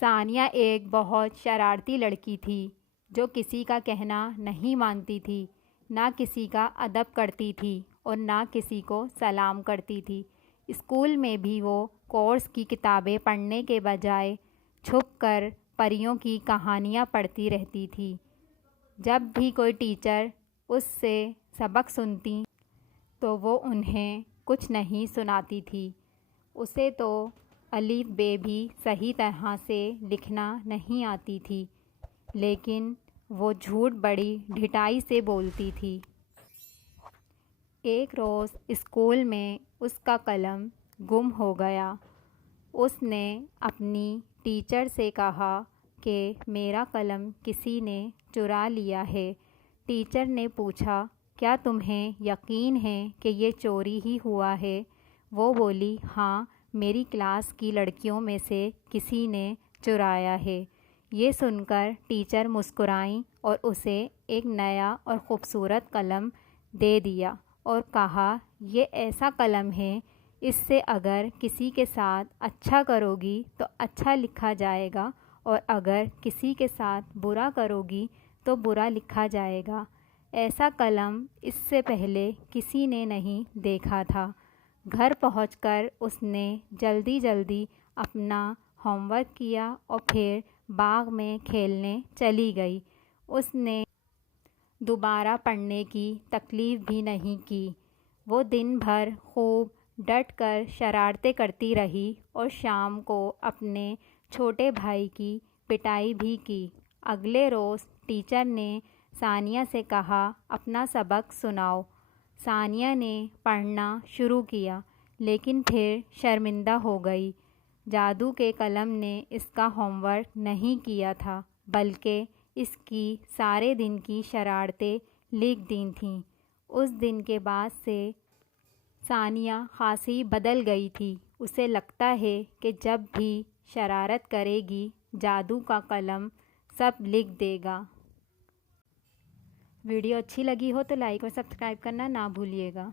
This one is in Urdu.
ثانیہ ایک بہت شرارتی لڑکی تھی جو کسی کا کہنا نہیں مانتی تھی، نہ کسی کا ادب کرتی تھی اور نہ کسی کو سلام کرتی تھی۔ اسکول میں بھی وہ کورس کی کتابیں پڑھنے کے بجائے چھپ کر پریوں کی کہانیاں پڑھتی رہتی تھی۔ جب بھی کوئی ٹیچر اس سے سبق سنتی تو وہ انہیں کچھ نہیں سناتی تھی۔ اسے تو الف ب بھی صحیح طرح سے لکھنا نہیں آتی تھی، لیکن وہ جھوٹ بڑی ڈھٹائی سے بولتی تھی۔ ایک روز اسکول میں اس کا قلم گم ہو گیا۔ اس نے اپنی ٹیچر سے کہا کہ میرا قلم کسی نے چرا لیا ہے۔ ٹیچر نے پوچھا، کیا تمہیں یقین ہے کہ یہ چوری ہی ہوا ہے؟ وہ بولی، ہاں، میری کلاس کی لڑکیوں میں سے کسی نے چرایا ہے۔ یہ سن کر ٹیچر مسکرائیں اور اسے ایک نیا اور خوبصورت قلم دے دیا اور کہا، یہ ایسا قلم ہے، اس سے اگر کسی کے ساتھ اچھا کرو گی تو اچھا لکھا جائے گا اور اگر کسی کے ساتھ برا کرو گی تو برا لکھا جائے گا۔ ایسا قلم اس سے پہلے کسی نے نہیں دیکھا تھا۔ گھر پہنچ کر اس نے جلدی جلدی اپنا ہوم ورک کیا اور پھر باغ میں کھیلنے چلی گئی۔ اس نے دوبارہ پڑھنے کی تکلیف بھی نہیں کی۔ وہ دن بھر خوب ڈٹ کر شرارتیں کرتی رہی اور شام کو اپنے چھوٹے بھائی کی پٹائی بھی کی۔ اگلے روز ٹیچر نے ثانیہ سے کہا، اپنا سبق سناؤ۔ ثانیہ نے پڑھنا شروع کیا، لیکن پھر شرمندہ ہو گئی۔ جادو کے قلم نے اس کا ہوم ورک نہیں کیا تھا، بلکہ اس کی سارے دن کی شرارتیں لکھ دی تھیں۔ اس دن کے بعد سے ثانیہ خاصی بدل گئی تھی۔ اسے لگتا ہے کہ جب بھی شرارت کرے گی، جادو کا قلم سب لکھ دے گا۔ ویڈیو اچھی لگی ہو تو لائک اور سبسکرائب کرنا نہ بھولیے گا۔